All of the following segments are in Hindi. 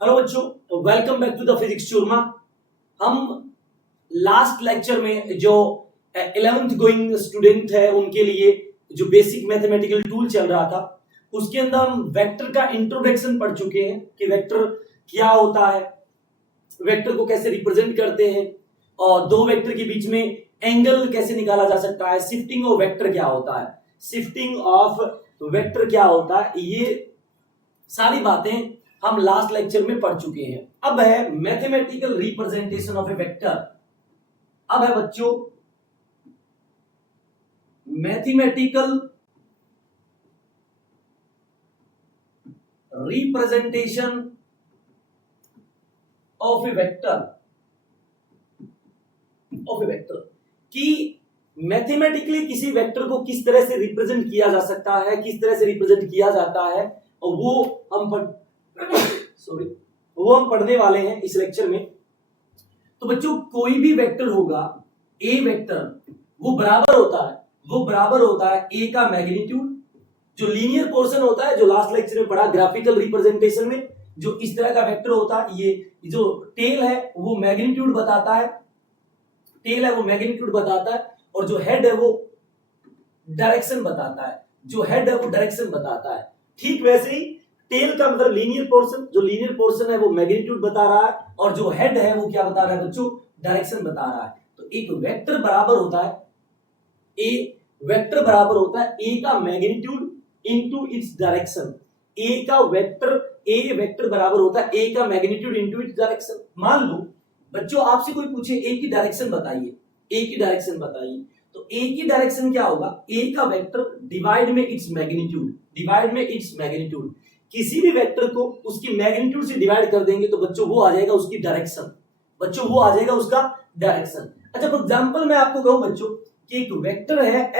हेलो बच्चों, welcome back to the physics Churma. हम लास्ट लेक्चर में जो 11th गोइंग स्टूडेंट है उनके लिए जो बेसिक मैथमेटिकल टूल चल रहा था उसके अंदर हम वेक्टर का इंट्रोडक्शन पढ़ चुके हैं कि वेक्टर क्या होता है, वेक्टर को कैसे रिप्रेजेंट करते हैं और दो वेक्टर के बीच में एंगल कैसे निकाला जा सकता है, शिफ्टिंग ऑफ वेक्टर क्या होता है, शिफ्टिंग ऑफ वेक्टर क्या होता है, ये सारी बातें हम लास्ट लेक्चर में पढ़ चुके हैं। अब है mathematical representation of A vector. अब है बच्चों mathematical representation of A vector कि मैथमेटिकली किसी वेक्टर को किस तरह से रिप्रेजेंट किया जा सकता है, किस तरह से रिप्रेजेंट किया जाता है, और वो हम पढ़ने वाले हैं इस लेक्चर में। तो बच्चों कोई भी वेक्टर होगा, ए वेक्टर, वो बराबर होता है ए का मैग्नीट्यूड, जो लीनियर पोर्शन होता है, जो लास्ट लेक्चर में पढ़ा ग्राफिकल रिप्रेजेंटेशन में, जो इस तरह का वेक्टर होता है, ये जो टेल है वो मैग्नीट्यूड बताता है, और जो हेड है वो डायरेक्शन बताता है, ठीक वैसे ही टेल का मतलब लीनियर पोर्शन, जो लीनियर पोर्शन है वो मैग्नीट्यूड बता रहा है, और जो हेड है वो क्या बता रहा है बच्चों, डायरेक्शन बता रहा है। तो एक वेक्टर बराबर होता है ए का मैग्नीट्यूड इनटू इट्स डायरेक्शन। ए वेक्टर बराबर होता है ए का मैग्नीट्यूड इनटू इट्स डायरेक्शन। मान लो बच्चों आपसे कोई पूछे ए की डायरेक्शन बताइए, तो ए की डायरेक्शन क्या होगा, ए का वेक्टर डिवाइड में इट्स मैग्नीट्यूड। किसी भी वेक्टर को उसकी मैग्नीट्यूड से डिवाइड कर देंगे तो बच्चों वो आ जाएगा उसकी डायरेक्शन, उसका डायरेक्शन। अच्छा फॉर एग्जांपल मैं आपको कहूं बच्चों कि एक वेक्टर है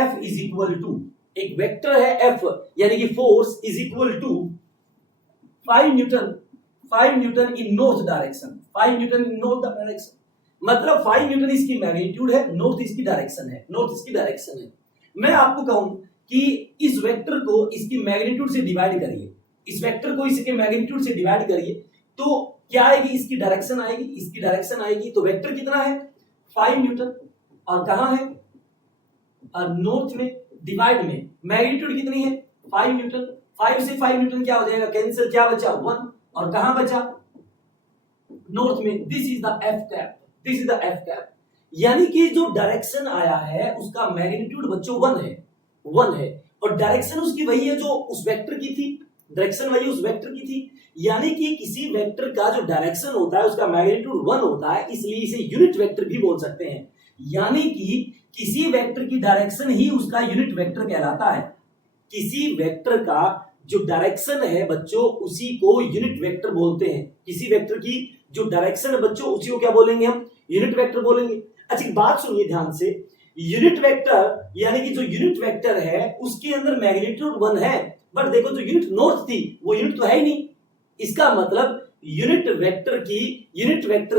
F यानी कि force is equal to 5 newton in north direction, मतलब 5 न्यूटन इसकी मैग्नीट्यूड है, नॉर्थ इसकी डायरेक्शन है। मैं आपको कहूं कि इस वेक्टर को इसकी मैग्नीट्यूड से डिवाइड करिए, तो क्या आएगी, इसकी डायरेक्शन आएगी। तो वेक्टर कितना है 5 न्यूटन, और कहां है नॉर्थ में, डिवाइड में मैग्नीट्यूड कितनी है 5 न्यूटन। 5 से 5 न्यूटन क्या हो जाएगा, कैंसिल, क्या बचा 1, और कहां बचा नॉर्थ में। This is the F cap, यानी कि जो डायरेक्शन आया है उसका मैग्नीट्यूड बच्चों 1 है, और डायरेक्शन उसकी वही है जो उस वेक्टर की थी, यानी कि किसी वेक्टर का जो डायरेक्शन होता है उसका मैग्नीट्यूड 1 होता है, इसलिए इसे यूनिट वेक्टर भी बोल सकते हैं। यानी कि किसी वेक्टर की डायरेक्शन ही उसका यूनिट वेक्टर कहलाता है। किसी वेक्टर का जो डायरेक्शन है बच्चों उसी को यूनिट वेक्टर बोलते हैं। किसी वेक्टर की जो डायरेक्शन है बच्चों उसी को क्या बोलेंगे, हम यूनिट वेक्टर बोलेंगे। अच्छा एक बात सुनिए ध्यान से, यूनिट वेक्टर यानी कि जो यूनिट वेक्टर है उसके अंदर मैग्नीट्यूड 1 है, बट देखो जो यूनिट नॉर्थ थी वो यूनिट तो है ही नहीं। इसका मतलब यूनिट वेक्टर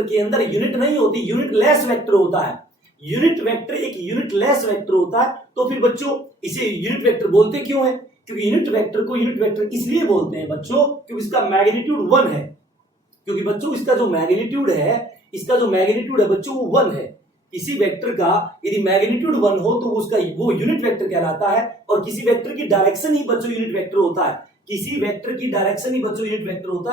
के अंदर यूनिट नहीं होती, यूनिट लेस वेक्टर होता है। यूनिट वेक्टर एक यूनिट लेस वेक्टर होता है, तो फिर बच्चों इसे यूनिट वेक्टर बोलते क्यों है, क्योंकि यूनिट वेक्टर को यूनिट वेक्टर इसलिए बोलते हैं बच्चों क्योंकि इसका मैग्नीट्यूड 1 है, क्योंकि बच्चों इसका जो मैग्नीट्यूड है बच्चों वो 1 है। किसी वेक्टर का यदि मैग्नीट्यूड 1 हो तो उसका वो यूनिट वेक्टर कहलाता है, और किसी वेक्टर की डायरेक्शन ही बच्चों यूनिट वेक्टर होता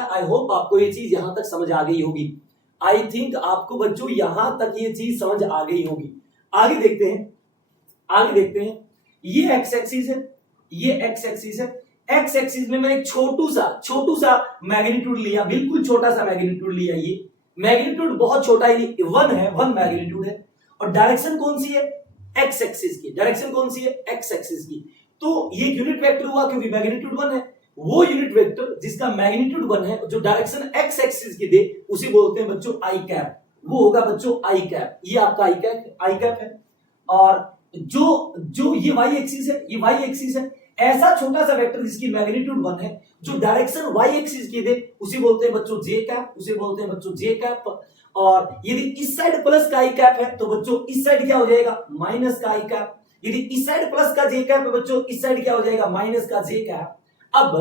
है। आई होप आपको ये चीज यहां तक समझ आ गई होगी। आई थिंक आपको बच्चों यहां तक ये चीज समझ आ गई होगी। आगे देखते हैं, ये एक्स एक्सिस है, एक्स एक्सिस में मैंने छोटू सा मैग्नीट्यूड लिया, बिल्कुल छोटा सा मैग्नीट्यूड लिया। ये मैग्नीट्यूड बहुत छोटा ही नहीं, 1 मैग्नीट्यूड है, और डायरेक्शन कौन सी है, एक्स एक्सिस की। तो ये यूनिट वेक्टर हुआ क्योंकि मैग्नीट्यूड 1 है। वो यूनिट वेक्टर जिसका मैग्नीट्यूड 1 है जो डायरेक्शन एक्स एक्सिस की दे उसे बोलते हैं बच्चों आई कैप। वो होगा बच्चों आई कैप, ये आपका आई कैप है। और जो ये वाई एक्सिस है, ऐसा छोटा सा वेक्टर जिसकी मैग्नीट्यूड 1 है जो डायरेक्शन वाई एक्सिस की दे उसे बोलते हैं बच्चों जे कैप। और यदि इस साइड प्लस का आई कैप है तो बच्चों इस साइड क्या हो जाएगा, माइनस का आई कैप। यदि इस साइड प्लस का जे कैप है बच्चों, इस साइड क्या हो जाएगा, माइनस का जे कैप। अब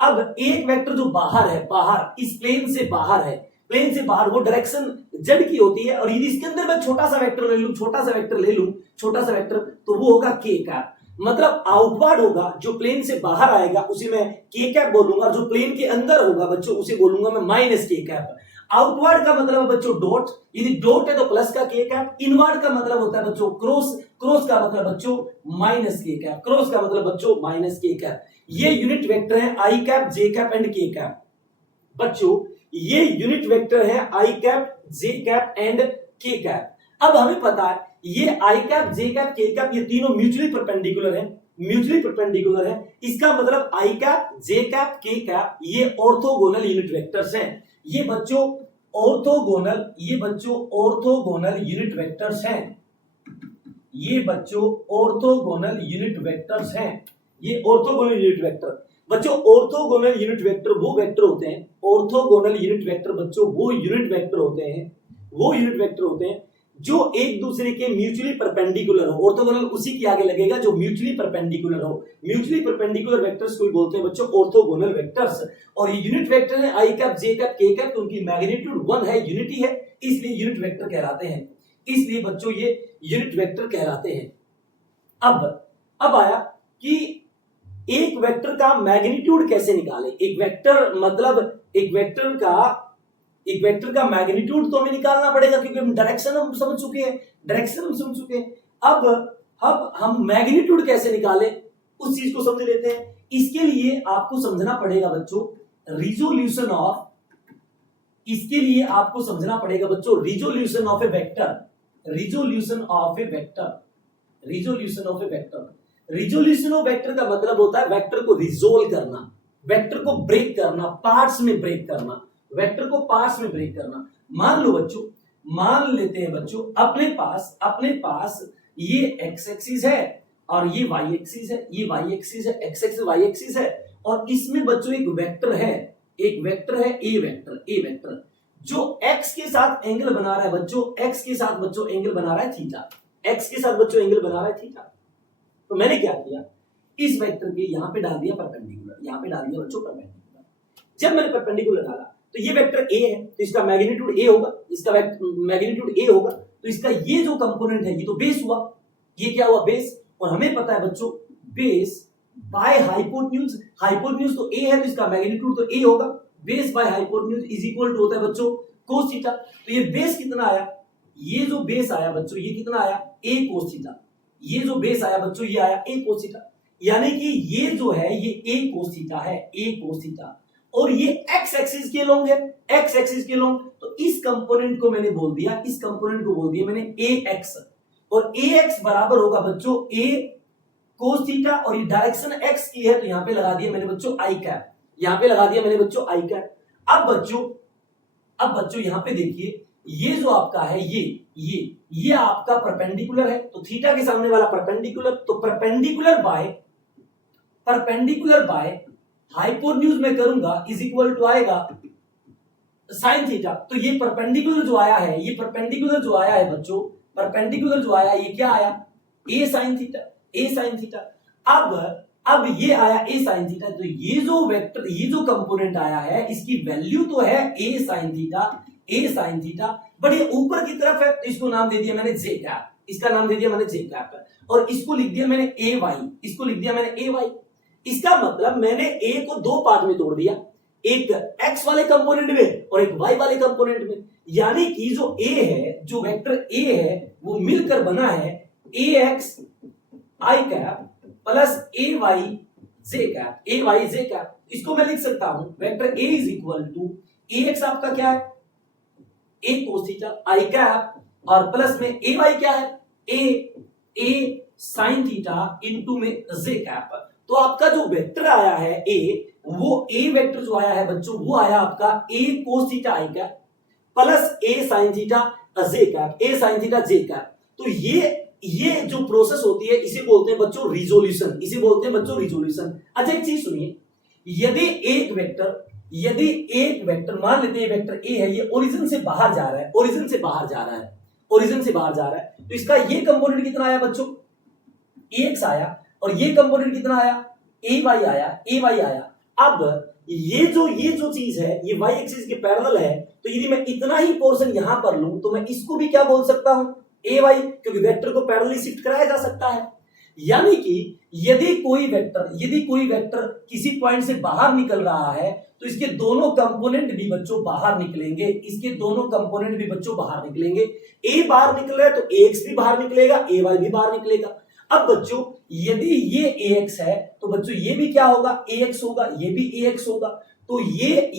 अब एक वेक्टर जो बाहर है, बाहर इस प्लेन से बाहर है, प्लेन से बाहर, वो डायरेक्शन जेड की होती है, और यदि इसके अंदर मैं छोटा सा वेक्टर ले लूं, छोटा सा वेक्टर ले लूं, छोटा सा वेक्टर, तो वो होगा के कैप। मतलब आउटवर्ड होगा, जो प्लेन से बाहर आएगा उसे मैं के कैप बोलूंगा, जो प्लेन के अंदर होगा बच्चों उसे बोलूंगा मैं माइनस के कैप। आउटवर्ड का मतलब है बच्चों डॉट, यदि डॉट है तो प्लस का के कैप। इनवर्ड का मतलब होता है बच्चों क्रॉस, क्रॉस का मतलब बच्चों माइनस के कैप, क्रॉस का मतलब बच्चों माइनस के कैप। ये यूनिट वेक्टर है आई कैप, जे कैप एंड के कैप। बच्चों ये यूनिट वेक्टर है आई कैप, जे कैप एंड के कैप। अब हमें पता है ये आई कैप, जे कैप, के कैप ये तीनों म्यूचुअली परपेंडिकुलर है, म्यूचुअली परपेंडिकुलर है। इसका मतलब आई कैप, जे कैप, के कैप ये ऑर्थोगोनल यूनिट वेक्टर्स हैं। ये बच्चों ऑर्थोगोनल, ये बच्चों ऑर्थोगोनल यूनिट वेक्टर्स हैं। ये बच्चों ऑर्थोगोनल यूनिट वेक्टर्स हैं। ये ऑर्थोगोनल यूनिट वेक्टर बच्चों, ऑर्थोगोनल यूनिट वेक्टर वो वेक्टर होते हैं, ऑर्थोगोनल यूनिट वेक्टर बच्चों वो यूनिट वेक्टर होते हैं, वो यूनिट वेक्टर होते हैं जो एक दूसरे के म्यूचुअली परपेंडिकुलर हो। ऑर्थोगोनल उसी के आगे लगेगा जो म्यूचुअली परपेंडिकुलर हो। म्यूचुअली परपेंडिकुलर वेक्टर्स को बोलते हैं बच्चों ऑर्थोगोनल वेक्टर्स। और ये यूनिट वेक्टर है आई कैप, जे कैप, के कैप, उनकी मैग्नीट्यूड 1 है, यूनिटी है, इसलिए यूनिट वेक्टर कहलाते हैं। इसलिए बच्चों ये यूनिट वेक्टर कहलाते हैं। अब आया कि एक वेक्टर का मैग्नीट्यूड कैसे निकालें। एक वेक्टर मतलब एक वेक्टर का मैग्नीट्यूड तो हमें निकालना पड़ेगा, क्योंकि हम डायरेक्शन हम समझ चुके हैं, डायरेक्शन हम समझ चुके हैं। अब हम मैग्नीट्यूड कैसे निकालें उस चीज को समझ लेते हैं। इसके लिए आपको समझना पड़ेगा बच्चों रिजोल्यूशन ऑफ, इसके लिए आपको समझना पड़ेगा बच्चों resolution of A vector, resolution of A vector, resolution of A vector. Resolution of vector का मतलब होता है वेक्टर को रिजोल्व करना, वेक्टर को ब्रेक करना, पार्ट्स में ब्रेक करना, वेक्टर को पार्ट्स में ब्रेक करना। मान लो बच्चों, मान लेते हैं बच्चों अपने पास ये एक्स एक्सिस है और ये वाई एक्सिस है, ये वाई एक्सिस है, एक्स एक्सिस वाई एक्सिस है, और इसमें बच्चों एक वेक्टर है, एक वेक्टर है ए वेक्टर, ए वेक्टर जो एक्स के साथ एंगल बना रहा है बच्चों, एक्स के साथ बच्चों एंगल बना रहा है थीटा, एक्स के साथ बच्चों एंगल बना रहा है थीटा। तो मैंने क्या किया, इस वेक्टर के यहां पे डाल दिया परपेंडिकुलर, यहां पे डाल दिया बच्चों परपेंडिकुलर। जब मैंने परपेंडिकुलर डाला तो ये वेक्टर ए है, तो इसका मैग्नीट्यूड ए होगा, इसका मैग्नीट्यूड ए होगा, तो इसका ये जो कंपोनेंट है ये तो बेस हुआ, ये क्या हुआ बेस। और हमें पता है बच्चों बेस बाय हाइपोटेन्यूज, हाइपोटेन्यूज तो ए है तो इसका मैग्नीट्यूड तो ए होगा, base by hypotenuse is equal to होता है बच्चों कोस थीटा। तो ये बेस कितना आया, ये जो बेस आया बच्चों ये कितना आया a कोस थीटा, ये जो बेस आया बच्चों ये आया a कोस थीटा, यानी कि ये जो है ये a कोस थीटा है, a कोस थीटा, और ये x एक्सिस के लॉन्ग है, x एक्सिस के लॉन्ग। तो इस कंपोनेंट को मैंने बोल दिया, इस कंपोनेंट को बोल दिया मैंने ax, और ax बराबर होगा बच्चों a कोस थीटा, और ये डायरेक्शन x की है तो यहां पे लगा दिया मैंने बच्चों i कैप, यहां पे लगा दिया मैंने बच्चों i कैप। अब बच्चों यहां पे देखिए ये जो आपका है ये आपका परपेंडिकुलर है, तो थीटा के सामने वाला परपेंडिकुलर, तो परपेंडिकुलर बाय हाइपोटेन्यूज में करूंगा इज इक्वल टू आएगा साइन थीटा। तो ये परपेंडिकुलर जो आया है, ये परपेंडिकुलर जो आया है बच्चों, परपेंडिकुलर जो आया ये क्या आया a sin theta, a sin theta. अब ये आया a sin थीटा, तो ये जो वेक्टर, ये जो कंपोनेंट आया है इसकी वैल्यू तो है a sin theta, a sin theta, but ये ऊपर की तरफ है तो इसको नाम दे दिया मैंने j कैप, इसका नाम दे दिया मैंने j कैप, और इसको लिख दिया मैंने ay, इसको लिख दिया मैंने ay। इसका मतलब मैंने a को दो पार्ट में तोड़ दिया, एक x वाले कंपोनेंट में और एक y वाले कंपोनेंट में, यानी कि जो a है, जो वेक्टर a है वो मिलकर बना है ax i cap plus ay j cap, ay j cap. इसको मैं लिख सकता हूं vector a is equal to ax आपका क्या है a cos theta i cap, और प्लस में ay क्या है a sin थीटा इनटू में j कैप। तो आपका जो वेक्टर आया है a, वो a वेक्टर जो आया है बच्चों वो आया आपका a cos theta i cap plus a sin theta j cap, a sin theta j cap. तो ये जो प्रोसेस होती है इसे बोलते हैं बच्चों रिजोल्यूशन, इसे बोलते हैं बच्चों रिजोल्यूशन। अच्छा एक चीज सुनिए, यदि एक वेक्टर मान लेते हैं वेक्टर a है, ये ओरिजिन से बाहर जा रहा है, ओरिजिन से बाहर जा रहा है, तो इसका ये कंपोनेंट कितना आया बच्चों ax आया, और ये कंपोनेंट कितना आया ay आया। अब ये जो चीज है ये y एक्सिस के पैरेलल है, तो यदि मैं इतना ही पोर्शन यहां पर लूं तो मैं इसको भी क्या बोल सकता हूं, ay, क्योंकि वेक्टर को पैरेलली शिफ्ट कराया जा सकता है। यानी कि यदि कोई वेक्टर किसी पॉइंट से बाहर निकल रहा है तो इसके दोनों कंपोनेंट भी बच्चों बाहर निकलेंगे, इसके दोनों कंपोनेंट भी बच्चों बाहर निकलेंगे। a बाहर निकल रहा है तो ax भी बाहर निकलेगा, ay भी बाहर निकलेगा। अब बच्चों यदि ये ax है तो बच्चों ये भी क्या होगा, ax होगा, ये भी ax होगा। तो ये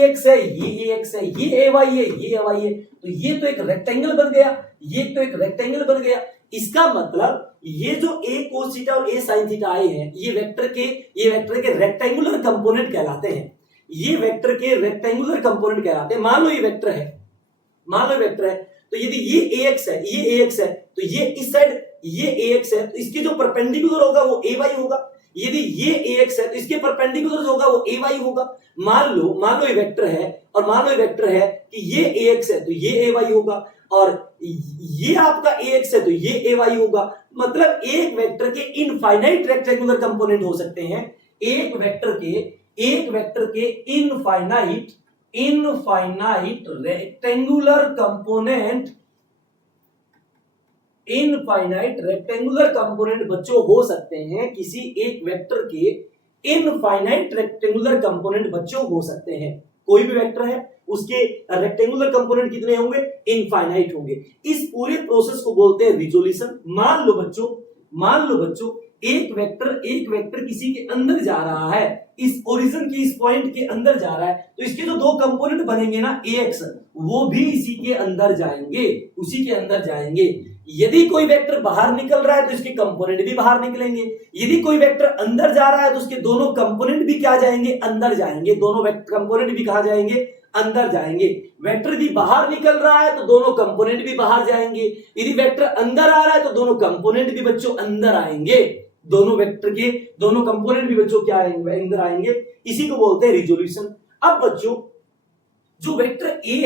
ax है, ये ax है, ये ay है, ये ay है, तो ये तो एक रेक्टेंगल बन गया, ये तो एक रेक्टेंगल बन गया। इसका मतलब ये जो a cos थीटा और a sin थीटा आए हैं ये वेक्टर के रेक्टेंगुलर कंपोनेंट कहलाते हैं, ये वेक्टर के रेक्टेंगुलर कंपोनेंट कहलाते हैं। मान लो ये वेक्टर है, तो यदि ये ax है तो ये इस साइड ये ax है तो इसके जो परपेंडिकुलर होगा वो ay होगा। यदि ये ax है तो इसके परपेंडिकुलर होगा वो ay होगा। मान लो ये वेक्टर है और मान लो ये वेक्टर है कि ये ax है तो ये ay होगा और ये आपका ax है तो ये ay होगा। मतलब एक वेक्टर के इनफाइनाइट रेक्टेंगुलर कंपोनेंट हो सकते हैं, एक वेक्टर के इनफाइनाइट रेक्टेंगुलर कंपोनेंट बच्चों हो सकते हैं, किसी एक वेक्टर के इनफाइनाइट रेक्टेंगुलर कंपोनेंट बच्चों हो सकते हैं। कोई भी वेक्टर है उसके रेक्टेंगुलर कंपोनेंट कितने होंगे, इनफाइनाइट होंगे। इस पूरे प्रोसेस को बोलते हैं रिजोल्यूशन। मान लो बच्चों एक वेक्टर किसी के अंदर जा रहा है, इस ओरिजिन के इस पॉइंट के अंदर जा रहा है, तो इसके जो दो कंपोनेंट बनेंगे ना ax, वो भी उसी के अंदर जाएंगे। यदि कोई वेक्टर बाहर निकल रहा है तो इसके कंपोनेंट भी बाहर निकलेंगे, यदि कोई वेक्टर अंदर जा रहा है तो उसके दोनों कंपोनेंट भी क्या जाएंगे, अंदर जाएंगे। दोनों कंपोनेंट भी कहां जाएंगे, अंदर जाएंगे। वेक्टर भी बाहर निकल रहा है तो दोनों कंपोनेंट भी बाहर जाएंगे, यदि वेक्टर अंदर आ रहा है तो दोनों कंपोनेंट भी बच्चों अंदर आएंगे। दोनों वेक्टर के दोनों कंपोनेंट भी बच्चों क्या आएंगे, अंदर आएंगे। इसी को बोलते हैं रिजोल्यूशन। अब बच्चों जो वेक्टर a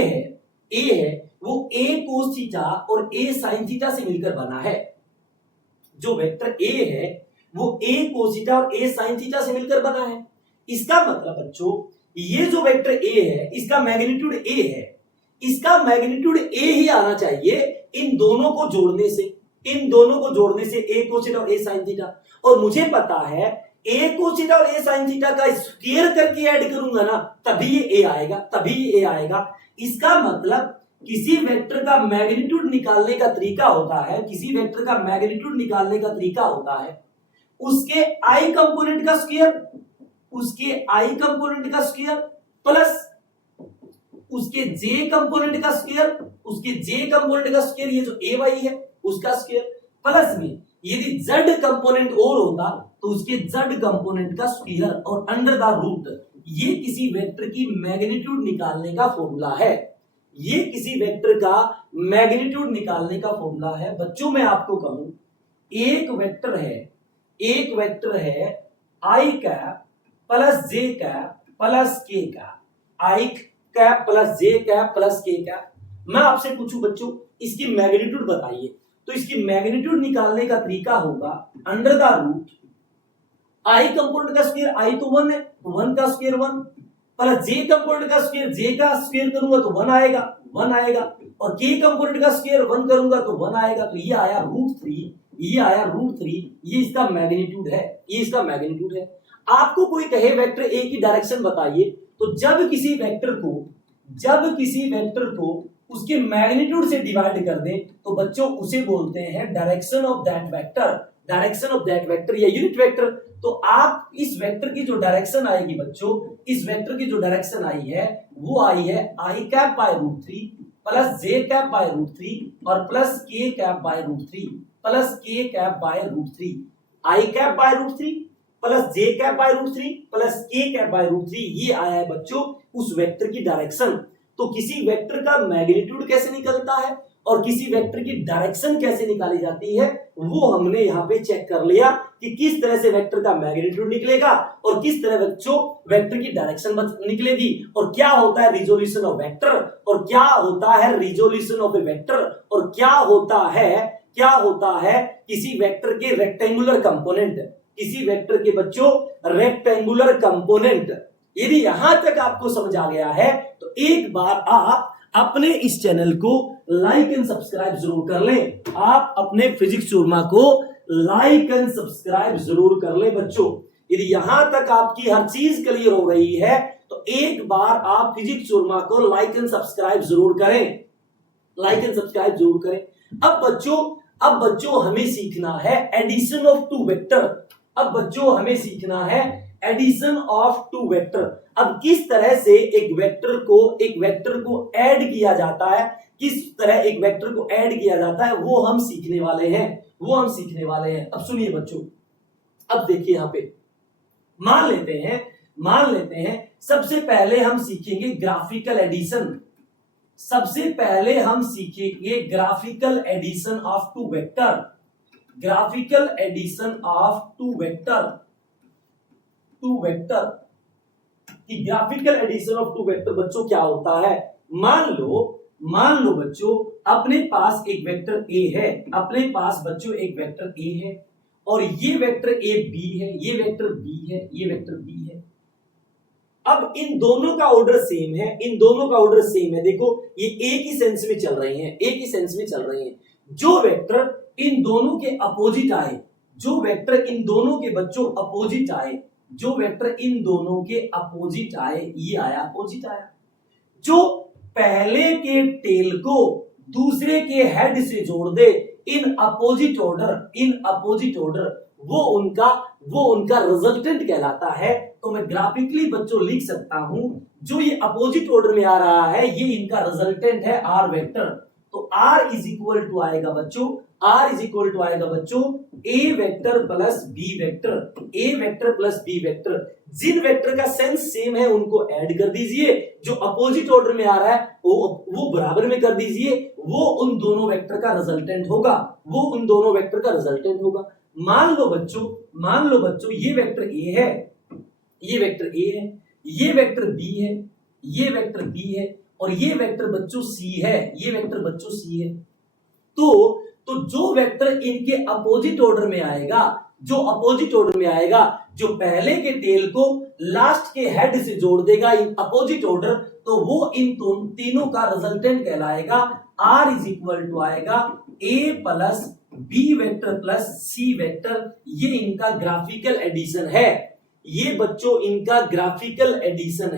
है वो a cos थीटा और a sin थीटा से मिलकर बना है। जो वेक्टर a है वो a cos थीटा और a sin थीटा से मिलकर बना है। इसका मतलब बच्चों ये जो वेक्टर a है इसका मैग्नीट्यूड a है, इसका मैग्नीट्यूड a ही आना चाहिए इन दोनों को जोड़ने से, a cos थीटा और a sin थीटा। और मुझे पता है a cos थीटा और a sin थीटा का स्क्वायर करके ऐड करूंगा ना तभी ये a आएगा। इसका मतलब किसी वेक्टर का मैग्नीट्यूड निकालने का तरीका होता है, उसके i कंपोनेंट का स्क्वायर प्लस उसके j कंपोनेंट का स्क्वायर, ये जो ay है उसका स्क्वायर, प्लस में यदि z कंपोनेंट और होता तो उसके z कंपोनेंट का स्क्वायर और अंडर द रूट। ये किसी वेक्टर की मैग्नीट्यूड निकालने का फॉर्मूला है, बच्चों मैं आपको कहूं एक वेक्टर है i cap plus j cap plus k cap, i cap plus j cap plus k cap. मैं आपसे पूछूं बच्चों इसकी मैग्नीट्यूड बताइए, तो इसकी मैग्नीट्यूड निकालने का तरीका होगा under the root i component का स्क्वायर, i तो 1 है, 1 का स्क्वायर 1 प्लस j कंपोनेंट का स्क्वायर, j का स्क्वायर करूंगा तो 1 आएगा और k कंपोनेंट का स्क्वायर 1 करूंगा तो 1 आएगा। तो ये आया √3, ये इसका मैग्नीट्यूड है। आपको कोई कहे वेक्टर a की डायरेक्शन बताइए, तो जब किसी वेक्टर को उसके मैग्नीट्यूड से डिवाइड कर दें तो बच्चों उसे बोलते हैं डायरेक्शन ऑफ दैट वेक्टर या यूनिट वेक्टर। तो आप इस वेक्टर की जो डायरेक्शन आएगी बच्चों, इस वेक्टर की जो डायरेक्शन आई है वो आई है i cap by √3 plus j cap by √3 और plus k cap by √3 i cap by √3 plus j cap by √3 plus k cap by √3। ये आया है बच्चों उस वेक्टर की डायरेक्शन। तो किसी वेक्टर का मैग्नीट्यूड कैसे निकलता है और किसी वेक्टर की डायरेक्शन कैसे निकाली जाती है वो हमने यहाँ पे चेक कर लिया कि किस तरह से वेक्टर का मैग्नीट्यूड निकलेगा और किस तरह बच्चों वेक्टर की डायरेक्शन निकलेगी, और क्या होता है रिजोल्यूशन ऑफ वेक्टर, और क्या होता है रिजोल्यूशन ऑफ ए वेक्टर, और क्या होता है किसी वेक्टर के रेक्टेंगुलर कंपोनेंट। किसी वेक्टर के बच्चों रेक्टेंगुलर कंपोनेंट। यदि यहां तक आपको समझ आ गया है तो एक बार आप अपने इस चैनल को लाइक एंड सब्सक्राइब जरूर कर लें। आप अपने फिजिक्स चूरमा को लाइक एंड सब्सक्राइब जरूर कर लें बच्चों। यदि यहां तक आपकी हर चीज क्लियर हो रही है तो एक बार आप फिजिक्स चूरमा को लाइक एंड सब्सक्राइब जरूर करें, लाइक एंड सब्सक्राइब जरूर करें। अब बच्चों हमें सीखना है एडिशन ऑफ टू वेक्टर। अब बच्चों हमें सीखना है एडिशन ऑफ टू वेक्टर। अब किस तरह से एक वेक्टर को ऐड किया जाता है, किस तरह एक वेक्टर को ऐड किया जाता है वो हम सीखने वाले हैं। अब सुनिए बच्चों, अब देखिए यहां पे मान लेते हैं सबसे पहले हम सीखेंगे ग्राफिकल एडिशन। सबसे पहले हम सीखेंगे graphical addition of two vector. Graphical addition of two vector कि graphical addition of two vector बच्चों क्या होता है। मान लो बच्चों अपने पास एक वेक्टर ए है, अपने पास बच्चों एक वेक्टर ए है और ये वेक्टर ए बी है, ये वेक्टर बी है, ये वेक्टर बी है। अब इन दोनों का ऑर्डर सेम है, देखो ये एक ही सेंस में चल रही हैं, जो वेक्टर इन दोनों के अपोजिट आए, जो वेक्टर इन दोनों के बच्चों अपोजिट आए, ये आया अपोजिट आया। जो पहले के टेल को दूसरे के हेड से जोड़ दे इन अपोजिट ऑर्डर, वो उनका रिजल्टेंट कहलाता है। तो मैं ग्राफिकली बच्चों लिख सकता हूं, जो ये अपोजिट ऑर्डर में आ रहा है ये इनका रिजल्टेंट है आर वेक्टर। तो आर इज इक्वल टू आएगा बच्चों ए वेक्टर प्लस बी वेक्टर। जिन वेक्टर का सेंस सेम है उनको ऐड कर दीजिए, जो अपोजिट ऑर्डर में आ रहा है वो बराबर में कर दीजिए, वो उन दोनों वेक्टर का रिजल्टेंट होगा। मान लो बच्चों ये वेक्टर ए है, ये वेक्टर बी है और ये वेक्टर बच्चों सी है, तो जो वेक्टर इनके अपोजिट ऑर्डर में आएगा, जो पहले के टेल को लास्ट के हेड से जोड़ देगा इन अपोजिट ऑर्डर, तो वो इन तीनों का रिजल्टेंट कहलाएगा। आर इज इक्वल टू आएगा ए plus B vector plus C vector. ये इनका ग्राफिकल एडिशन है, ये बच्चों इनका ग्राफिकल एडिशन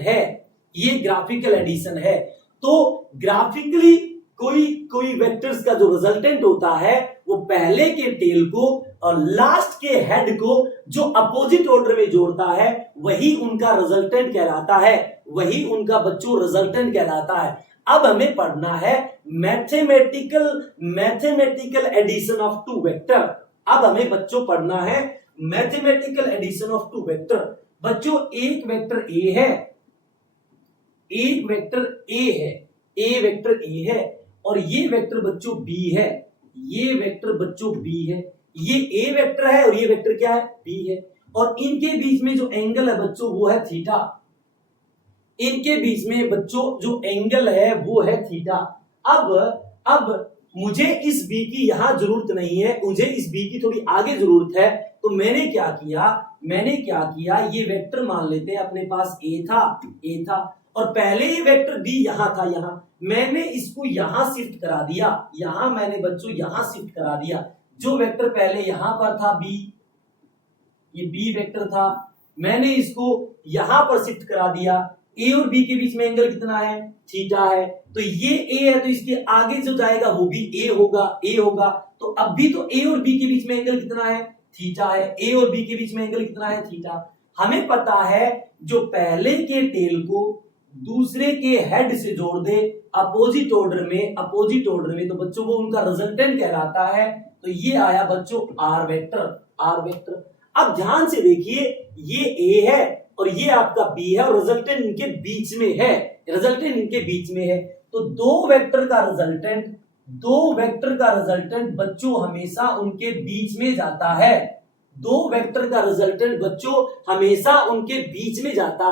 है। तो ग्राफिकली कोई वेक्टर्स का जो रिजल्टेंट होता है वो पहले के टेल को और लास्ट के हेड को जो अपोजिट ऑर्डर में जोड़ता है वही उनका रिजल्टेंट कहलाता है। अब हमें पढ़ना है mathematical addition of two vector. अब हमें बच्चों पढ़ना है mathematical addition of two vector. बच्चों एक वेक्टर ए है और ये वेक्टर बच्चों बी है, ये ए वेक्टर है और ये वेक्टर क्या है, बी है। और इनके बीच में जो एंगल है बच्चों वो है थीटा, अब मुझे इस बी की यहां जरूरत नहीं है, मुझे इस बी की थोड़ी आगे जरूरत है। तो मैंने क्या किया, ये वेक्टर मान लेते हैं अपने पास ए था और पहले ये वेक्टर बी यहां था, मैंने इसको यहां शिफ्ट करा दिया। जो वेक्टर पहले यहां पर था बी, ये बी वेक्टर था, मैंने इसको यहां पर शिफ्ट करा दिया। ए और बी के बीच में एंगल कितना है, थीटा है। तो ये ए है तो इसके आगे जो जाएगा वो भी ए होगा। तो अब भी तो ए और बी के बीच में एंगल कितना है, थीटा है, थीटा। हमें पता है जो पहले के टेल को दूसरे के हेड से जोड़ दे अपोजिट ऑर्डर में, तो बच्चों वो उनका रिजल्टेंट कहलाता है। तो ये आया बच्चों आर वेक्टर। अब ध्यान से देखिए, ये ए है और ये आपका बी है और रिजल्टेंट इनके बीच में है। तो दो वेक्टर का रिजल्टेंट बच्चों हमेशा उनके बीच में जाता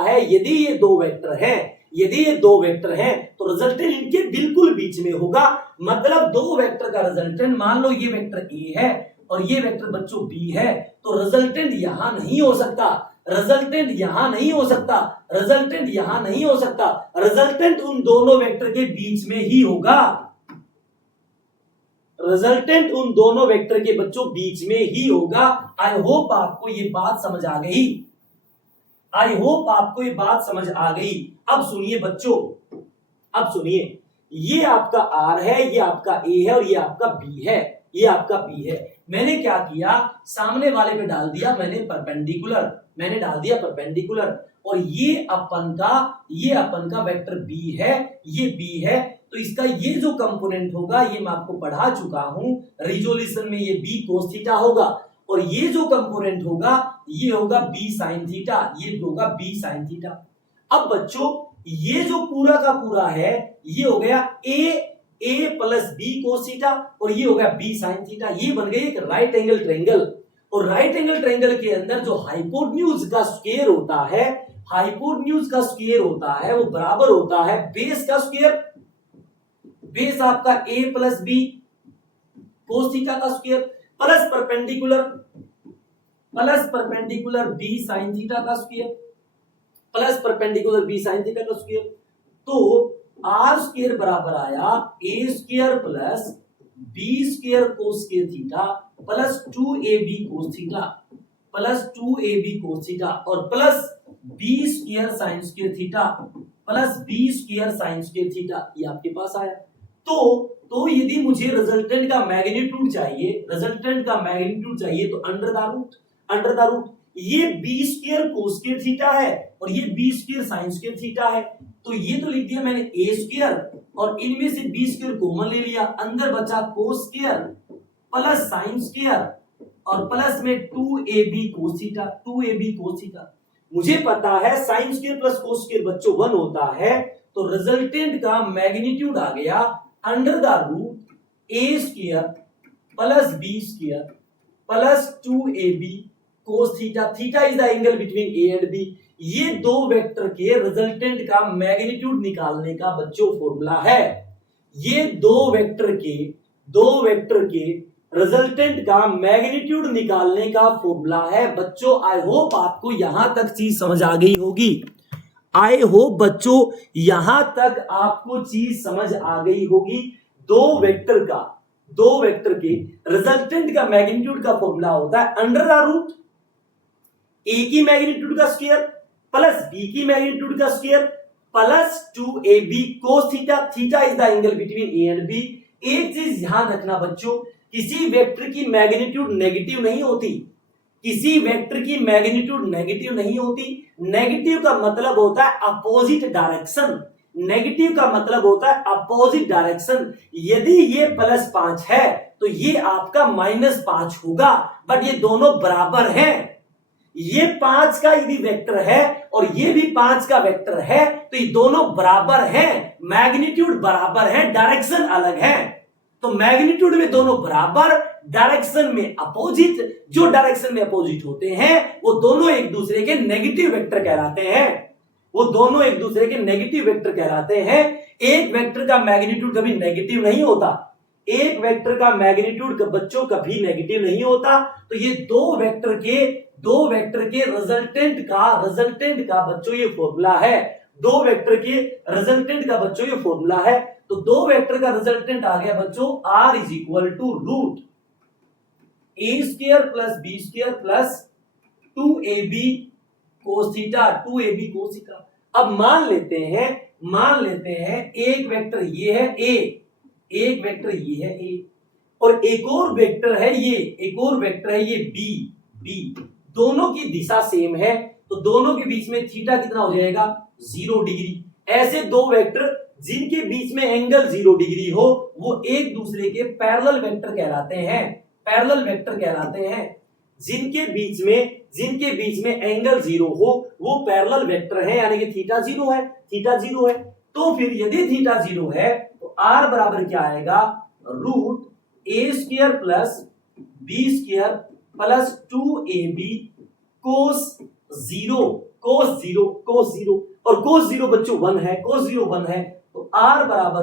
है। यदि ये दो वेक्टर हैं तो रिजल्टेंट इनके बिल्कुल बीच में होगा। मतलब दो वेक्टर का रिजल्टेंट, मान लो ये वेक्टर ए है और ये वेक्टर बच्चों बी है, तो रिजल्टेंट यहां नहीं हो सकता, रिजल्टेंट यहां नहीं हो सकता, रिजल्टेंट यहां नहीं हो सकता, रिजल्टेंट उन दोनों वेक्टर के बीच में ही होगा, रिजल्टेंट उन दोनों वेक्टर के बच्चों बीच में ही होगा। आई होप आपको ये बात समझ आ गई, आई होप आपको ये बात समझ आ गई। अब सुनिए बच्चों, अब सुनिए, ये आपका आर है, ये आपका ए है और ये आपका बी है, ये आपका बी है। मैंने क्या किया, सामने वाले पे डाल दिया मैंने परपेंडिकुलर, मैंने डाल दिया परपेंडिकुलर, और ये अपन का वेक्टर बी है, ये बी है, तो इसका ये जो कंपोनेंट होगा ये मैं आपको पढ़ा चुका हूं, रिजोल्यूशन में ये बी कोस थीटा होगा, और ये जो कंपोनेंट होगा ये होगा बी साइन थीटा, ये होगा बी साइन थीटा। अब बच्चों ये जो पूरा का पूरा है ये हो गया ए प्लस बी कोस थीटा, और ये हो गया बी साइन थीटा, ये बन गई एक राइट एंगल ट्रायंगल। और राइट एंगल ट्रायंगल के अंदर जो हाइपोटेन्यूज का स्क्वायर होता है, हाइपोटेन्यूज का स्क्वायर होता है वो बराबर होता है बेस का स्क्वायर, बेस आपका A plus B cos theta का square plus perpendicular B sine theta का square, plus perpendicular B sine theta का स्क्वायर। तो आर स्क्वायर बराबर आया A square plus B square cos square theta plus 2ab cos theta plus 2ab cos theta और plus B square sine square theta plus B square sine square theta, ये आपके पास आया। तो यदि मुझे रिजल्टेंट का मैग्नीट्यूड चाहिए, रिजल्टेंट का मैग्नीट्यूड चाहिए तो अंडर द रूट ये b square cos square theta है और ये b square sine square theta है, तो ये तो लिख दिया मैंने ए स्क्वायर और इनमें से बी स्क्वायर कॉमन ले लिया, अंदर बचा cos square plus sine square और प्लस में 2ab cos theta, 2ab cos theta. मुझे पता है sine square plus cos square बच्चों 1 होता है, तो रिजल्टेंट का मैग्नीट्यूड आ गया under the root A square plus B square plus 2ab cos theta, theta is the angle between a and b. ये दो वेक्टर के रिजल्टेंट का मैग्नीट्यूड निकालने का बच्चों फॉर्मूला है, ये दो वेक्टर के रिजल्टेंट का मैग्नीट्यूड निकालने का फॉर्मूला है बच्चों। आई होप आपको यहां तक चीज समझ आ गई होगी, आई होप बच्चों यहां तक आपको चीज समझ आ गई होगी। दो वेक्टर के रिजल्टेंट का मैग्नीट्यूड का फॉर्मूला होता है अंडर द रूट ए की मैग्नीट्यूड का स्क्वायर प्लस बी की मैग्नीट्यूड का square plus 2ab cos theta, theta is the angle between a and b. एक चीज ध्यान रखना बच्चों, किसी वेक्टर की मैग्नीट्यूड नेगेटिव नहीं होती, किसी वेक्टर की मैग्नीट्यूड नेगेटिव नहीं होती। नेगेटिव का मतलब होता है अपोजिट डायरेक्शन, नेगेटिव का मतलब होता है अपोजिट डायरेक्शन। यदि ये +5 है तो ये आपका -5 होगा, बट ये दोनों बराबर हैं। ये 5 का यदि वेक्टर है और ये भी 5 का वेक्टर है तो ये दोनों बराबर हैं, मैग्नीट्यूड बराबर है, डायरेक्शन अलग है। तो मैग्नीट्यूड में दोनों बराबर, डायरेक्शन में अपोजिट। जो डायरेक्शन में अपोजिट होते हैं वो दोनों एक दूसरे के नेगेटिव वेक्टर कहलाते हैं, वो दोनों एक दूसरे के नेगेटिव वेक्टर कहलाते हैं। एक वेक्टर का मैग्नीट्यूड कभी नेगेटिव नहीं होता, एक वेक्टर का मैग्नीट्यूड बच्चों कभी नेगेटिव नहीं होता। तो ये दो वेक्टर के रिजल्टेंट का बच्चों ये फॉर्मूला है, दो वेक्टर के रिजल्टेंट का बच्चों ये फॉर्मूला है। तो दो वेक्टर का रिजल्टेंट आ गया बच्चों r is equal to root A square plus B square plus 2ab cos theta, 2ab cos theta. अब मान लेते हैं एक वेक्टर ये है a, एक वेक्टर ये है a और एक और वेक्टर है ये b, दोनों की दिशा सेम है तो दोनों के बीच में थीटा कितना हो जाएगा 0 डिग्री। ऐसे दो वेक्टर जिनके बीच में एंगल 0 डिग्री हो वो एक दूसरे के पैरेलल वेक्टर कहलाते हैं, पैरेलल वेक्टर कहलाते हैं। जिनके बीच में एंगल 0 हो वो पैरेलल वेक्टर है, यानी कि थीटा 0 है। तो फिर यदि थीटा 0 है तो r बराबर क्या आएगा, रूट ए square plus B square plus 2ab cos 0 और कोस 0 बच्चों 1 है, तो r बराबर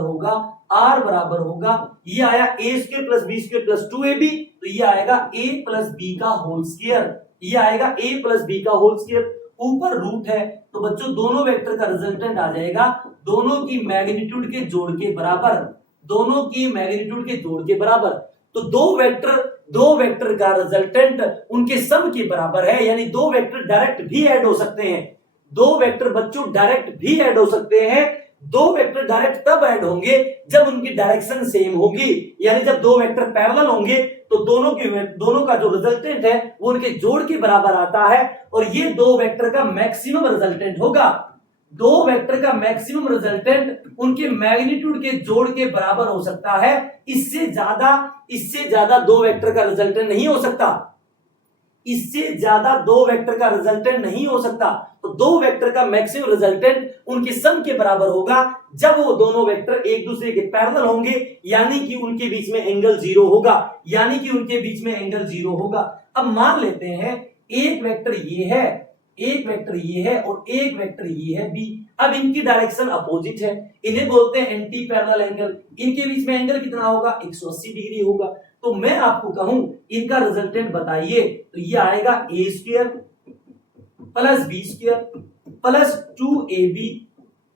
होगा ये आया a square plus B square plus 2ab, तो ये आएगा a प्लस बी का होल स्क्वायर, ये आएगा a प्लस बी का होल स्क्वायर, ऊपर रूट है तो बच्चों दोनों वेक्टर का रिजल्टेंट आ जाएगा दोनों की मैग्नीट्यूड के जोड़ के बराबर, दोनों की मैग्नीट्यूड के जोड़ के बराबर। तो दो वेक्टर का रिजल्टेंट उनके सम के बराबर है, यानी दो वेक्टर डायरेक्ट भी ऐड हो सकते हैं, दो वेक्टर बच्चों डायरेक्ट भी ऐड हो सकते हैं। दो वेक्टर डायरेक्ट तब ऐड होंगे जब उनकी डायरेक्शन सेम होगी, यानी जब दो वेक्टर पैरेलल होंगे तो दोनों का जो रिजल्टेंट है वो उनके जोड़ के बराबर आता है, और ये दो वेक्टर का मैक्सिमम रिजल्टेंट होगा। दो वेक्टर का मैक्सिमम रिजल्टेंट उनके मैग्नीट्यूड के जोड़ के बराबर हो सकता है, इससे ज्यादा दो वेक्टर का रिजल्टेंट नहीं हो सकता, इससे ज्यादा दो वेक्टर का रिजल्टेंट नहीं हो सकता। तो दो वेक्टर का मैक्सिमम रिजल्टेंट उनके सम के बराबर होगा जब वो दोनों वेक्टर एक दूसरे के पैरेलल होंगे, यानी कि उनके बीच में एंगल जीरो होगा, यानी कि उनके बीच में एंगल जीरो होगा। अब मान लेते हैं एक वेक्टर ये है, एक वेक्टर ये है और एक वेक्टर ये है बी। अब इनकी डायरेक्शन अपोजिट है, इन्हें बोलते हैं एंटी पैरेलल एंगल। इनके बीच में एंगल कितना होगा? 180 डिग्री होगा। तो मैं आपको कहूं इनका रिजल्टेंट बताइए, तो ये आएगा A square plus B square plus 2ab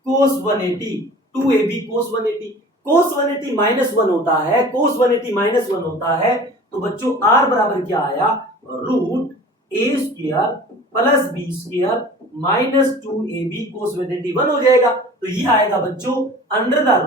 cos 180, 2ab cos 180, cos 180 -1 होता है, cos 180 -1 होता है। तो बच्चों r बराबर क्या आया? रूट ए square plus B square minus 2ab cos 180 1 हो जाएगा। तो ये आएगा बच्चों under the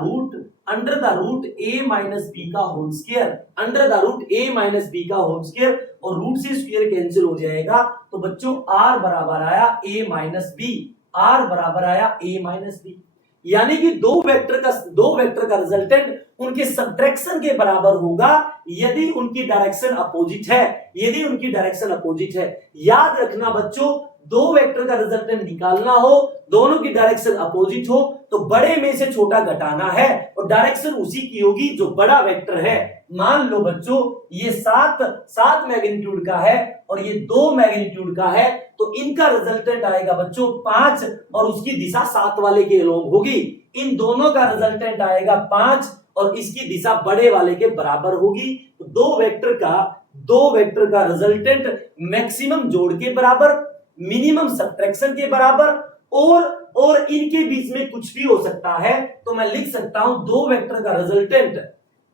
root a minus B का whole square, under the root a minus B का होल स्क्वायर, और रूट से स्क्वायर कैंसिल हो जाएगा। तो बच्चों r बराबर आया a माइनस बी, r बराबर आया a माइनस बी, यानी कि दो वेक्टर का रिजल्टेंट उनके सब्ट्रैक्शन के बराबर होगा यदि उनकी डायरेक्शन अपोजिट है, यदि उनकी डायरेक्शन अपोजिट है। याद रखना बच्चों, दो वेक्टर का रिजल्टेंट निकालना हो, दोनों की डायरेक्शन अपोजिट हो, तो बड़े में से छोटा घटाना है और डायरेक्शन उसी की होगी जो बड़ा वेक्टर है। मान लो बच्चों ये सात मैग्नीट्यूड का है और ये 2 मैग्नीट्यूड का है, तो इनका रिजल्टेंट आएगा बच्चों 5 और उसकी दिशा 7 वाले के अलोंग होगी। इन दोनों का रिजल्टेंट आएगा 5 और इसकी दिशा बड़े वाले के बराबर होगी। तो दो वेक्टर का रिजल्टेंट मैक्सिमम जोड़ के बराबर, मिनिमम सब्ट्रैक्शन के बराबर, और इनके बीच में कुछ भी हो सकता है। तो मैं लिख सकता हूं दो वेक्टर का resultant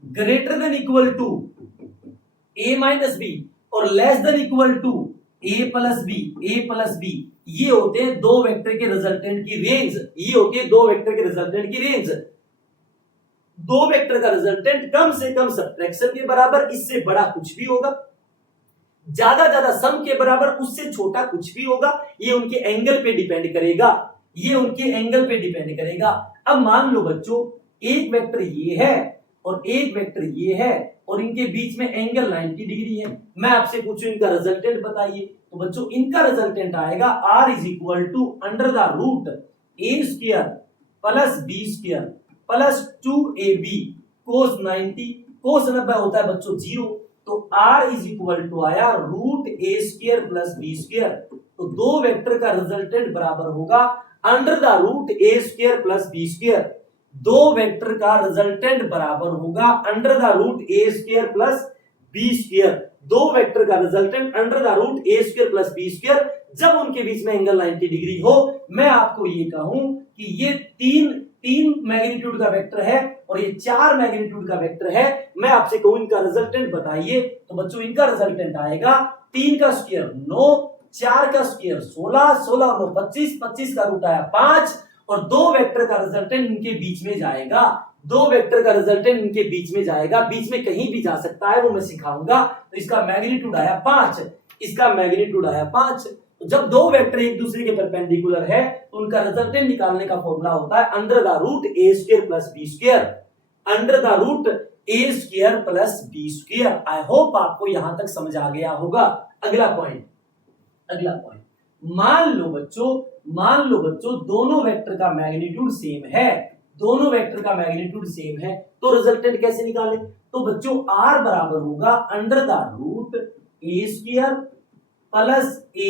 greater than equal to a minus B और less than equal to a plus B, ये होते हैं दो वेक्टर के रिजल्टेंट की रेंज, ये होती है दो वेक्टर के रिजल्टेंट की रेंज। दो वेक्टर का रिजल्टेंट कम से कम सब्ट्रैक्शन के बराबर, इससे बड़ा कुछ भी होगा, ज्यादा सम के बराबर, उससे छोटा कुछ भी होगा। ये उनके एंगल पे डिपेंड करेगा, ये उनके एंगल पे डिपेंड करेगा। अब मान लो बच्चों एक वेक्टर ये है और एक वेक्टर ये है और इनके बीच में एंगल 90 डिग्री है। मैं आपसे पूछूं इनका रिजल्टेंट बताइए, तो बच्चों इनका रिजल्टेंट आएगा r is equal to under the root A square plus B square plus 2ab cos 90, cos 90 होता है बच्चों 0, तो r इज इक्वल टू आया रूट ए स्क्वायर प्लस बी स्क्वायर। तो दो वेक्टर का रिजल्टेंट बराबर होगा under the root A square plus B square. दो वेक्टर का रिजल्टेंट बराबर होगा under the root A square plus B square. दो वेक्टर का resultant under the root A square plus B square जब उनके बीच में एंगल 90 डिग्री हो। मैं आपको ये कहूं कि ये तीन मैग्नीट्यूड का वेक्टर है और ये 4 मैग्नीट्यूड का वेक्टर है। मैं आपसे कहूं इनका रिजल्टेंट बताइए, तो बच्चों इनका रिजल्टेंट आएगा 3 का स्क्वायर 9, 4 का स्क्वायर 16, 16 और 25, 25 का रूट आया 5, और दो वेक्टर का रिजल्टेंट इनके बीच में जाएगा, दो वेक्टर का रिजल्टेंट इनके बीच में जाएगा, बीच में कहीं भी जा सकता है, वो मैं सिखाऊंगा। तो इसका मैग्नीट्यूड आया 5, इसका मैग्नीट्यूड आया 5। तो जब दो वेक्टर एक दूसरे के परपेंडिकुलर है तो उनका रिजल्टेंट निकालने का फॉर्मूला होता है under the root A square plus B square, under the root A square plus B square. I hope आपको यहां तक समझ आ गया होगा। अगला पॉइंट मान लो बच्चों दोनों वेक्टर का मैग्नीट्यूड सेम है, दोनों वेक्टर का मैग्नीट्यूड सेम है, तो रिजल्टेंट कैसे निकालें? तो बच्चों r बराबर होगा under the root A square plus 2a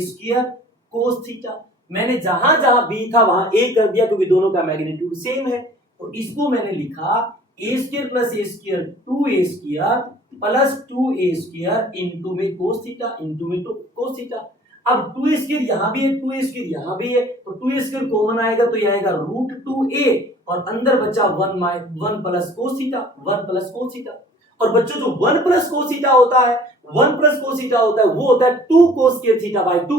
square cos theta. मैंने जहां b था वहां a कर दिया क्योंकि दोनों का मैग्नीट्यूड सेम है, तो इसको मैंने लिखा a square plus a square 2a square plus 2a square into में कोस थीटा इंटू में कोस थीटा। अब 2a स्क्वायर यहां भी है, 2a स्क्वायर यहां भी है, तो 2a स्क्वायर कॉमन आएगा तो ये आएगा √2a और अंदर बचा 1 plus cos theta, 1 plus cos theta. और बच्चों जो 1 प्लस कोस थीटा होता है, 1 प्लस कोस थीटा होता है वो होता है 2 कोस स्क्वायर थीटा बाय 2,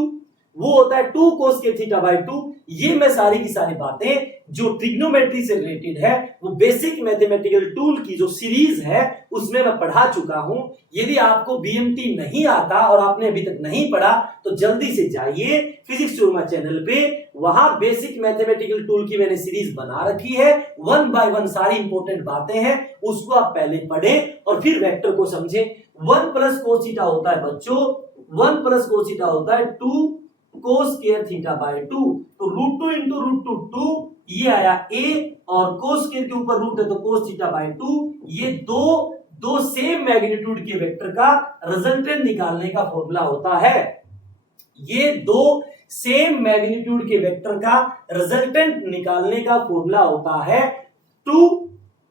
वो होता है 2 कोस स्क्वायर थीटा बाय 2। ये मैं सारी की सारी बातें जो ट्रिग्नोमेट्री से रिलेटेड है वो बेसिक मैथमेटिकल टूल की जो सीरीज है उसमें मैं पढ़ा चुका हूं। यदि आपको बीएमटी नहीं आता और आपने अभी तक नहीं पढ़ा तो जल्दी से जाइए फिजिक्स चूरमा चैनल पे, वहां बेसिक मैथमेटिकल टूल की मैंने सीरीज बना रखी है, 1 बाय 1 सारी इंपॉर्टेंट बातें हैं, उसको आप पहले पढ़ें और फिर वेक्टर को समझें। 1 प्लस कोस थीटा होता है बच्चों, 1 प्लस कोस थीटा होता है 2 कोस स्क्वायर थीटा बाय 2, तो √2 इंटू √2 2, ये आया a और कोस स्क्वायर के ऊपर रूट है तो कोस थीटा बाय 2। ये दो सेम मैग्नीट्यूड के वेक्टर का रिजल्टेंट निकालने का फॉर्मूला होता है। ये दो सेम मैग्नीट्यूड के वेक्टर का रिजल्टेंट निकालने का फॉर्मूला होता है 2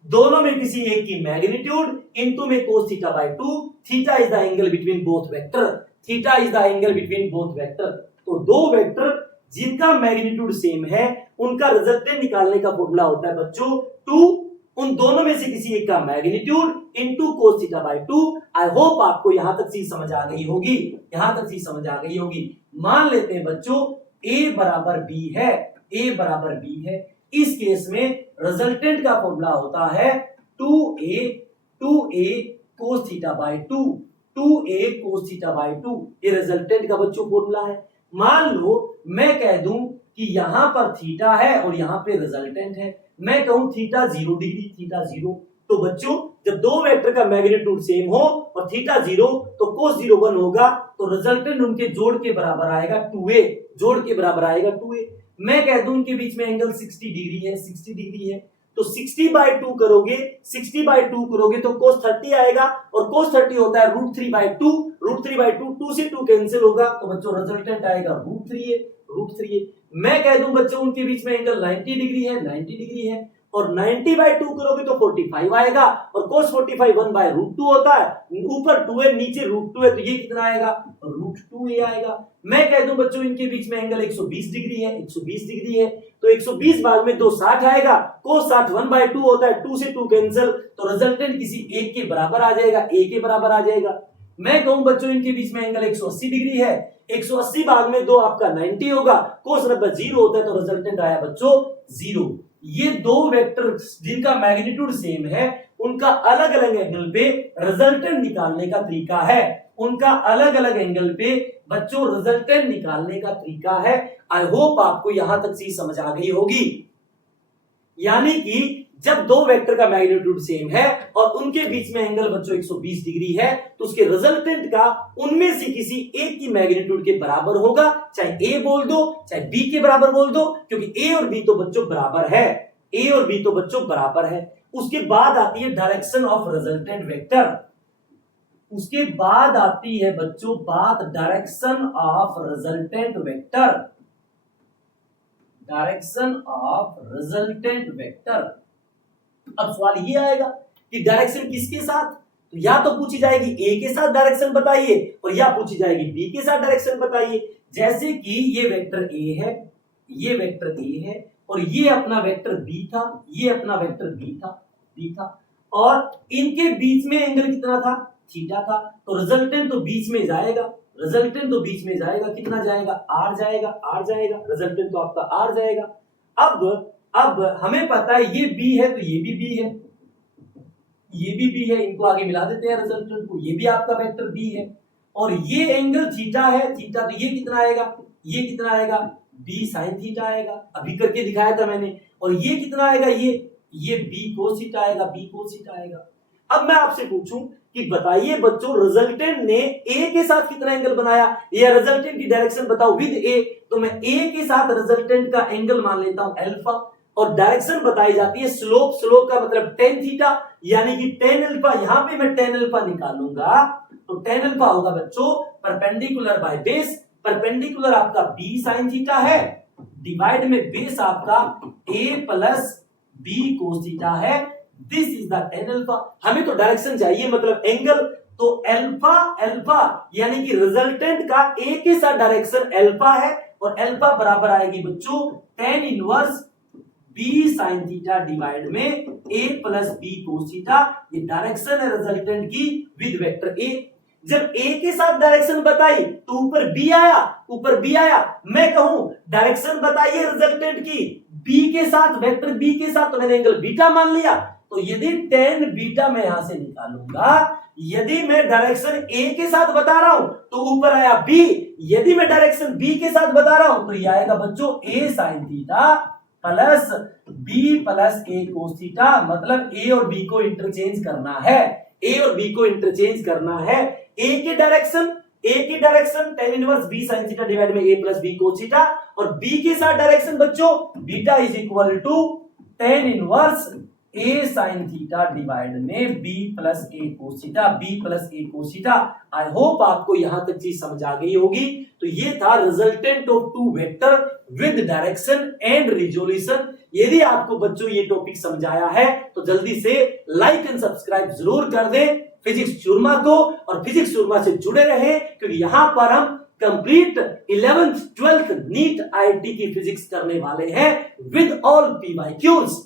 दोनों में किसी एक की मैग्नीट्यूड इनटू में cos theta by 2। Theta is the angle between both vector, theta is the angle between both vector. तो दो वेक्टर जिनका मैग्नीट्यूड सेम है उनका रिजल्टेंट निकालने का फॉर्मूला होता है बच्चों 2 उन दोनों में से किसी एक का magnitude into cos theta by 2। I hope आपको यहां तक चीज समझ आ गई होगी, यहां तक चीज समझ आ गई होगी। मान लेते हैं बच्चों a बराबर b है, a बराबर b है, इस केस में रिजल्टेंट का फॉर्मूला होता है 2a cos theta by 2, 2a cos theta by 2, ये रिजल्टेंट का बच्चों फॉर्मूला है। मान लो मैं कह दूं कि यहां पर थीटा है और यहां पे रिजल्टेंट है, मैं कहूं थीटा 0 डिग्री, थीटा 0, तो बच्चों जब दो वेक्टर का मैग्नीट्यूड सेम हो और थीटा 0 तो कोस 0 1 होगा, तो रिजल्टेंट उनके जोड़ के बराबर आएगा 2a, जोड़ के बराबर आएगा 2a। मैं कह दूं उनके बीच में एंगल 60 डिग्री है, 60 डिग्री है, तो 60 बाय 2 करोगे, 60 बाय 2 करोगे तो cos 30 आएगा और cos 30 होता है √3 बाय 2, √3 बाय 2, 2 से 2 कैंसिल होगा तो बच्चों रिजल्टेंट आएगा √3 है, √3 है। मैं कह दूं बच्चों उनके बीच में एंगल 90 डिग्री है, 90 डिग्री है, और 90 बाय 2 करोगे तो 45 आएगा और cos 45 1 बाय √2 होता है, ऊपर 2 है नीचे √2 है, तो ये कितना आएगा √2a आएगा। मैं कह दूं बच्चों इनके बीच में एंगल 120 डिग्री है, 120 डिग्री है, तो 120 भाग में 2 60 आएगा, cos 60 1 बाय 2 होता है, 2 से 2 कैंसिल, तो रिजल्टेंट किसी एक के बराबर आ जाएगा, a के बराबर आ जाएगा। मैं कहूं बच्चों इनके बीच में एंगल 180 डिग्री है, 180 भाग में 2 आपका 90 होगा, cos 90 0 होता है, तो रिजल्टेंट आया बच्चों 0। ये दो वेक्टर जिनका मैग्नीट्यूड सेम है उनका अलग अलग एंगल पे रिजल्टेंट निकालने का तरीका है, उनका अलग अलग एंगल पे बच्चों रिजल्टेंट निकालने का तरीका है। आई होप आपको यहां तक चीज समझ आ गई होगी। यानी कि जब दो वेक्टर का मैग्नीट्यूड सेम है और उनके बीच में एंगल बच्चों 120 डिग्री है तो उसके रिजल्टेंट का उनमें से किसी एक की मैग्नीट्यूड के बराबर होगा, चाहे a बोल दो चाहे b के बराबर बोल दो, क्योंकि a और b तो बच्चों बराबर है, a और b तो बच्चों बराबर है। उसके बाद आती है डायरेक्शन ऑफ रिजल्टेंट वेक्टर, उसके बाद आती है बच्चों बात direction of resultant vector, direction of resultant vector. अब सवाल ये आएगा कि डायरेक्शन किसके साथ, तो या तो पूछी जाएगी a के साथ डायरेक्शन बताइए और या पूछी जाएगी b के साथ डायरेक्शन बताइए। जैसे कि ये वेक्टर a है, ये वेक्टर a है और ये अपना वेक्टर b था, ये अपना वेक्टर b था और इनके बीच में एंगल कितना था, थीटा था, तो रिजल्टेंट तो बीच में जाएगा, रिजल्टेंट तो बीच में जाएगा, कितना जाएगा r जाएगा, r जाएगा, रिजल्टेंट तो आपका r जाएगा। अब हमें पता है ये b है तो ये भी b है, ये भी b है, इनको आगे मिला देते हैं रिजल्टेंट को, ये भी आपका वेक्टर b है और ये एंगल थीटा है, थीटा, तो ये कितना आएगा, ये कितना आएगा b sin थीटा आएगा, अभी करके दिखाया था मैंने, और ये कितना आएगा, ये b cos थीटा आएगा, b cos थीटा आएगा। अब मैं आपसे पूछूं कि बताइए बच्चों रिजल्टेंट ने a के साथ कितना एंगल बनाया, या रिजल्टेंट की डायरेक्शन बताओ विद a, तो मैं a के साथ रिजल्टेंट का एंगल मान लेता हूं अल्फा और डायरेक्शन बताई जाती है स्लोप, स्लोप का मतलब tan थीटा, यानी कि tan अल्फा, यहां पे मैं tan अल्फा निकालूंगा तो tan अल्फा होगा बच्चों परपेंडिकुलर बाय बेस, परपेंडिकुलर आपका b sin थीटा है डिवाइड में बेस आपका a plus b cos theta है, this is the tan alpha. हमें तो डायरेक्शन चाहिए मतलब एंगल, तो अल्फा अल्फा यानी कि रिजल्टेंट का ए के साथ डायरेक्शन अल्फा है और अल्फा बराबर आएगी बच्चों tan inverse b sin theta divide में a plus b cos theta. ये डायरेक्शन है रिजल्टेंट की विद वेक्टर a। जब a के साथ डायरेक्शन बताई तो ऊपर b आया, ऊपर b आया। मैं कहूं डायरेक्शन बताइए रिजल्टेंट की b के साथ, वेक्टर b के साथ, तो मैंने एंगल बीटा मान लिया। तो यदि tan बीटा मैं यहां से निकालूंगा, यदि मैं डायरेक्शन a के साथ बता रहा हूं तो ऊपर आया b, यदि मैं डायरेक्शन b के साथ बता रहा हूं तो ये आएगा बच्चों a sin theta plus b plus a cos theta. मतलब a और b को इंटरचेंज करना है, a और b को इंटरचेंज करना है। a की direction tan inverse b sin theta divide में a plus b cos theta और b के साथ डायरेक्शन बच्चों beta is equal to tan inverse a sin theta divide में b plus a cos theta, b plus a cos theta. I hope आपको यहां तक चीज समझ आ गई होगी। तो ये था resultant of two vector with direction and resolution. यदि आपको बच्चों ये टॉपिक समझाया है तो जल्दी से लाइक एंड सब्सक्राइब जरूर कर दें फिजिक्स चूरमा को, और फिजिक्स चूरमा से जुड़े रहें क्योंकि यहां पर हम complete 11th 12th NEET IIT की फिजिक्स करने वाले हैं विद ऑल PYQs।